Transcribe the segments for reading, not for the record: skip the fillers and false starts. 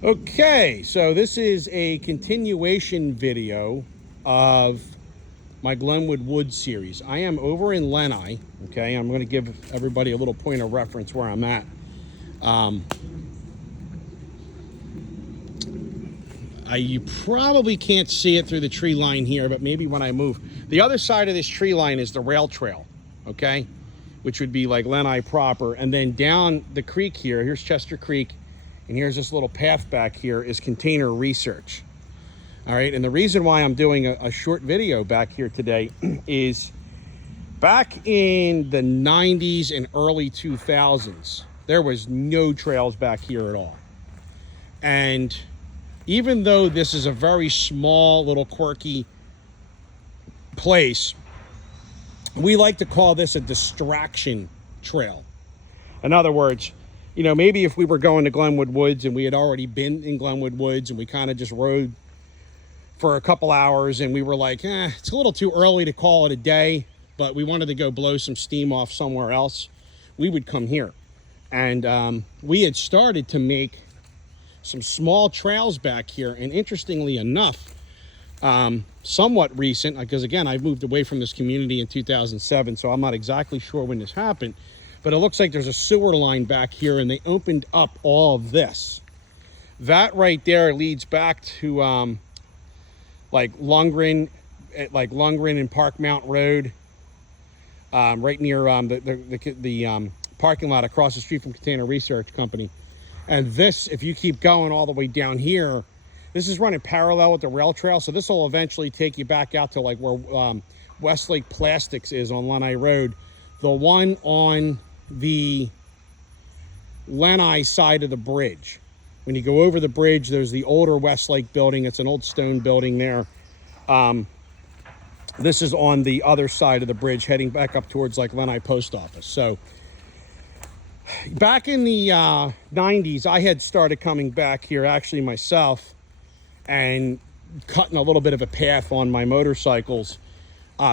Okay, so this is a continuation video of my Glenwood Woods series. I am over in Lenni, okay? I'm going to give everybody a little point of reference where I'm at. You probably can't see it through the tree line here, but maybe when I move. The other side of this tree line is the rail trail, okay? Which would be like Lenni proper. And then down the creek here, here's Chester Creek, and here's this little path back here is container research. All right, and the reason why I'm doing a short video back here today is back in the 90s and early 2000s, there was no trails back here at all. And even though this is a very small, little quirky place, we like to call this a distraction trail. In other words, you know, maybe if we were going to Glenwood Woods and we had already been in Glenwood Woods and we kind of just rode for a couple hours and we were like, it's a little too early to call it a day, but we wanted to go blow some steam off somewhere else, we would come here. And we had started to make some small trails back here. And interestingly enough, somewhat recent, because again, I moved away from this community in 2007, so I'm not exactly sure when this happened, but it looks like there's a sewer line back here and they opened up all of this. That right there leads back to like Lundgren and Park Mount Road, right near the parking lot across the street from Container Research Company. And this, if you keep going all the way down here, this is running parallel with the rail trail. So this will eventually take you back out to like where Westlake Plastics is on Lenni Road. The one on the Lenni side of the bridge. When you go over the bridge, there's the older Westlake building. It's an old stone building there. This is on the other side of the bridge, heading back up towards like Lenni Post Office. So back in the 90s, I had started coming back here actually myself and cutting a little bit of a path on my motorcycles.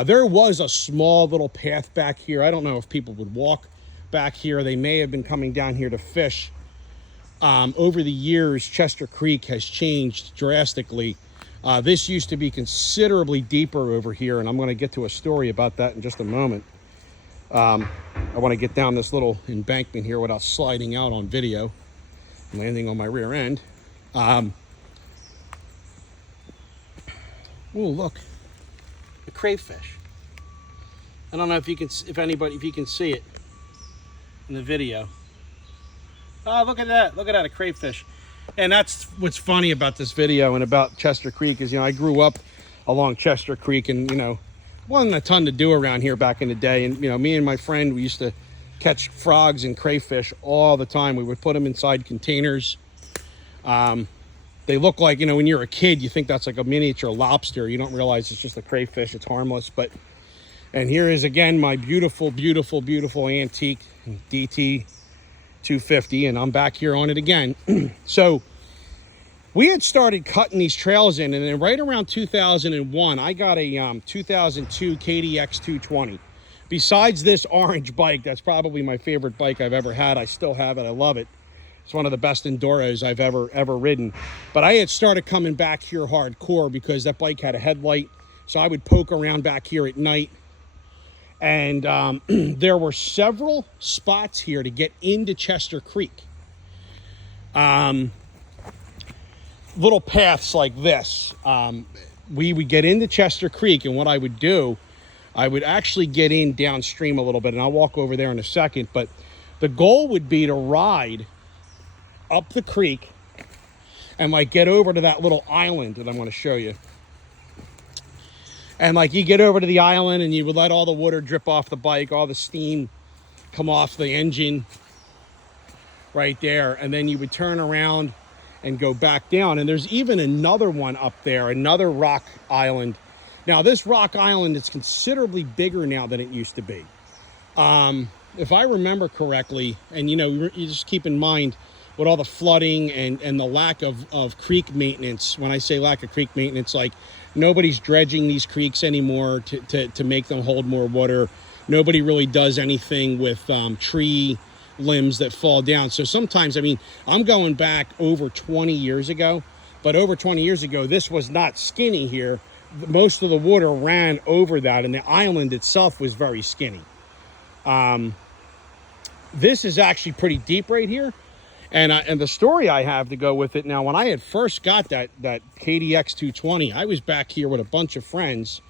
There was a small little path back here. I don't know if people would walk back here. They may have been coming down here to fish. Over the years, Chester Creek has changed drastically. This used to be considerably deeper over here, and I'm going to get to a story about that in just a moment. I want to get down this little embankment here without sliding out on video, landing on my rear end. Oh, look, a crayfish. I don't know if you can, if you can see it in the video. Oh, look at that! Look at that, a crayfish. And that's what's funny about this video and about Chester Creek is, you know, I grew up along Chester Creek, and you know, wasn't a ton to do around here back in the day. And you know, me and my friend, we used to catch frogs and crayfish all the time. We would put them inside containers. They look like, you know, when you're a kid, you think that's like a miniature lobster. You don't realize it's just a crayfish. It's harmless. But, and here is again my beautiful, beautiful, beautiful antique DT 250, and I'm back here on it again. So we had started cutting these trails in, and then right around 2001, I got a 2002 KDX 220. Besides this orange bike, that's probably my favorite bike I've ever had. I still have it. I love it. It's one of the best enduros I've ever ridden. But I had started coming back here hardcore because that bike had a headlight. So I would poke around back here at night. And there were several spots here to get into Chester Creek. Little paths like this. We would get into Chester Creek, and what I would do, I would actually get in downstream a little bit, and I'll walk over there in a second. But the goal would be to ride up the creek and like get over to that little island that I'm going to show you. And like you get over to the island and you would let all the water drip off the bike, all the steam come off the engine right there. And then you would turn around and go back down. And there's even another one up there, another rock island. Now this rock island is considerably bigger now than it used to be. If I remember correctly, and you know, you just keep in mind with all the flooding and the lack of creek maintenance. When I say lack of creek maintenance, like nobody's dredging these creeks anymore to make them hold more water. Nobody really does anything with tree limbs that fall down. So sometimes, I mean, I'm going back over 20 years ago, but over 20 years ago, this was not skinny here. Most of the water ran over that, and the island itself was very skinny. This is actually pretty deep right here. And the story I have to go with it now, when I had first got that KDX 220, I was back here with a bunch of friends,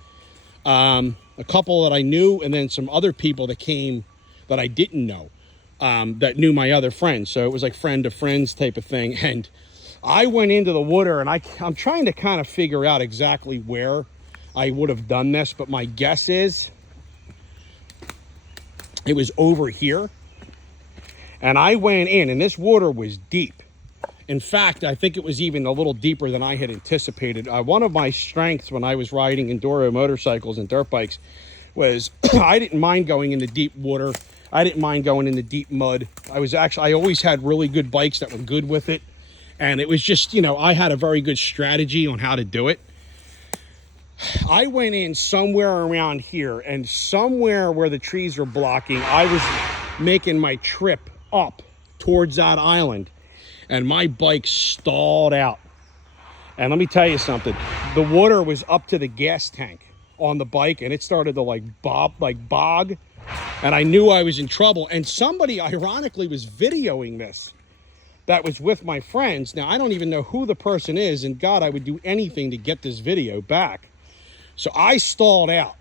a couple that I knew, and then some other people that came that I didn't know, that knew my other friends. So it was like friend to friends type of thing. And I went into the water, and I'm trying to kind of figure out exactly where I would have done this, but my guess is it was over here. And I went in, and this water was deep. In fact, I think it was even a little deeper than I had anticipated. One of my strengths when I was riding enduro motorcycles and dirt bikes was I didn't mind going into deep water. I didn't mind going into deep mud. I always had really good bikes that were good with it. And it was just, you know, I had a very good strategy on how to do it. I went in somewhere around here, and somewhere where the trees were blocking, I was making my trip up towards that island, and my bike stalled out. And let me tell you something, the water was up to the gas tank on the bike, and it started to like bog, and I knew I was in trouble. And somebody ironically was videoing this that was with my friends. Now I don't even know who the person is, and God, I would do anything to get this video back. So I stalled out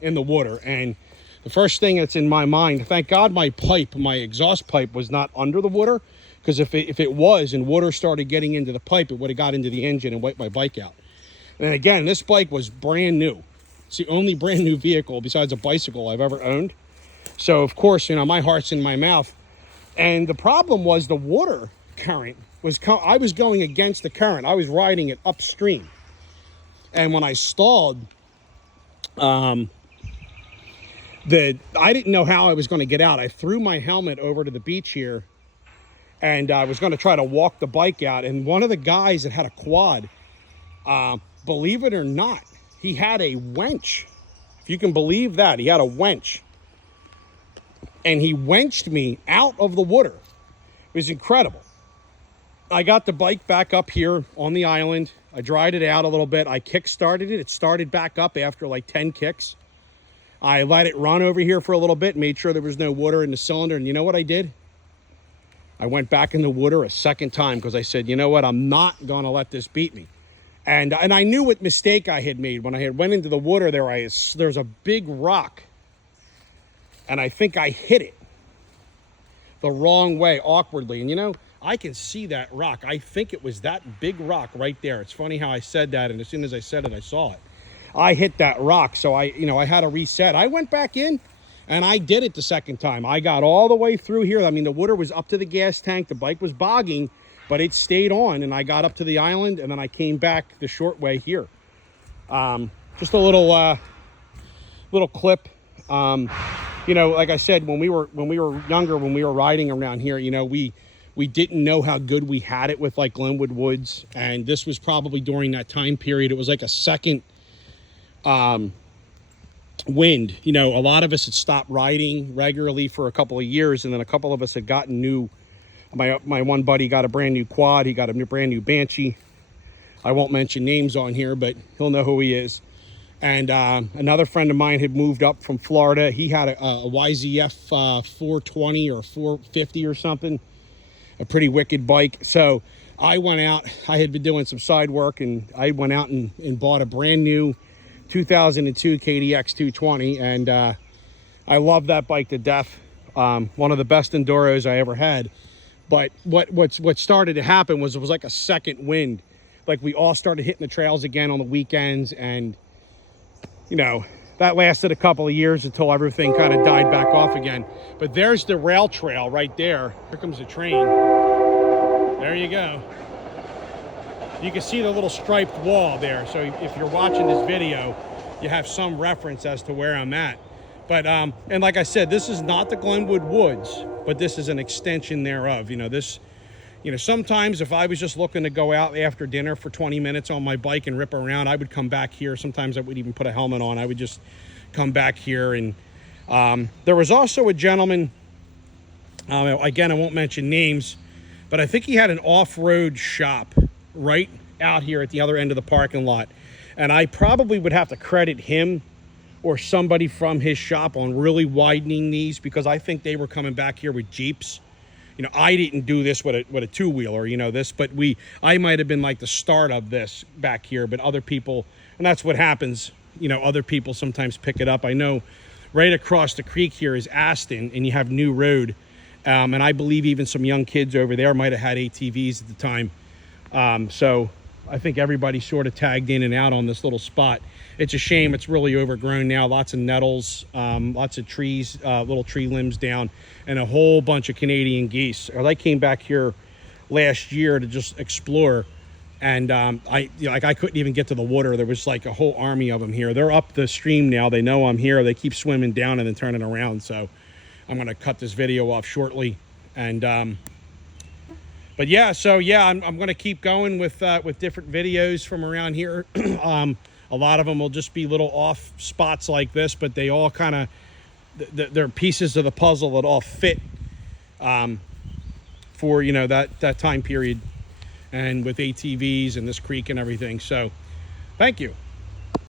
in the water, and the first thing that's in my mind, thank God my exhaust pipe was not under the water, because if it was and water started getting into the pipe, it would have got into the engine and wiped my bike out. And again, this bike was brand new. It's the only brand new vehicle besides a bicycle I've ever owned. So of course, you know, my heart's in my mouth. And the problem was the water current I was going against the current. I was riding it upstream. And when I stalled, I didn't know how I was going to get out. I threw my helmet over to the beach here, and I was going to try to walk the bike out. And one of the guys that had a quad, believe it or not, he had a winch. If you can believe that, he had a winch. And he winched me out of the water. It was incredible. I got the bike back up here on the island. I dried it out a little bit. I kick-started it. It started back up after like 10 kicks. I let it run over here for a little bit, made sure there was no water in the cylinder. And you know what I did? I went back in the water a second time, because I said, you know what? I'm not going to let this beat me. And I knew what mistake I had made. When I had went into the water there's a big rock. And I think I hit it the wrong way, awkwardly. And you know, I can see that rock. I think it was that big rock right there. It's funny how I said that, and as soon as I said it, I saw it. I hit that rock, so I had to reset. I went back in, and I did it the second time. I got all the way through here. I mean, the water was up to the gas tank. The bike was bogging, but it stayed on, and I got up to the island, and then I came back the short way here. Just a little clip. You know, like I said, when we were younger, when we were riding around here, you know, we didn't know how good we had it with like Glenwood Woods, and this was probably during that time period. It was like a second wind. You know, a lot of us had stopped riding regularly for a couple of years, and then a couple of us had gotten new. My one buddy got a brand new quad. He got a brand new Banshee. I won't mention names on here, but he'll know who he is. And another friend of mine had moved up from Florida. He had a YZF 420 or 450 or something, a pretty wicked bike. So I went out. I had been doing some side work, and I went out and bought a brand new 2002 KDX 220, and I love that bike to death. One of the best enduros I ever had. But what started to happen was it was like a second wind. Like we all started hitting the trails again on the weekends, and you know, that lasted a couple of years until everything kind of died back off again. But there's the rail trail right there. Here comes the train. There you go. You can see the little striped wall there. So if you're watching this video, you have some reference as to where I'm at. But, and like I said, this is not the Glenwood Woods, but this is an extension thereof. You know, this, you know, sometimes if I was just looking to go out after dinner for 20 minutes on my bike and rip around, I would come back here. Sometimes I would even put a helmet on. I would just come back here. And there was also a gentleman Again, I won't mention names, but I think he had an off-road shop right out here at the other end of the parking lot. And I probably would have to credit him or somebody from his shop on really widening these, because I think they were coming back here with Jeeps. I didn't do this with a two-wheeler, but I might have been like the start of this back here, but other people, and that's what happens, other people sometimes pick it up. I know right across the creek here is Aston, and you have New Road, and I believe even some young kids over there might have had ATVs at the time. So I think everybody sort of tagged in and out on this little spot. It's a shame. It's really overgrown now. Lots of nettles, lots of trees, little tree limbs down, and a whole bunch of Canadian geese. I came back here last year to just explore, and I couldn't even get to the water. There was like a whole army of them here. They're up the stream now. They know I'm here. They keep swimming down and then turning around. So I'm going to cut this video off shortly. And but yeah, so yeah, I'm going to keep going with different videos from around here. A lot of them will just be little off spots like this, but they all kind of, they're pieces of the puzzle that all fit for, that time period, and with ATVs and this creek and everything. So thank you.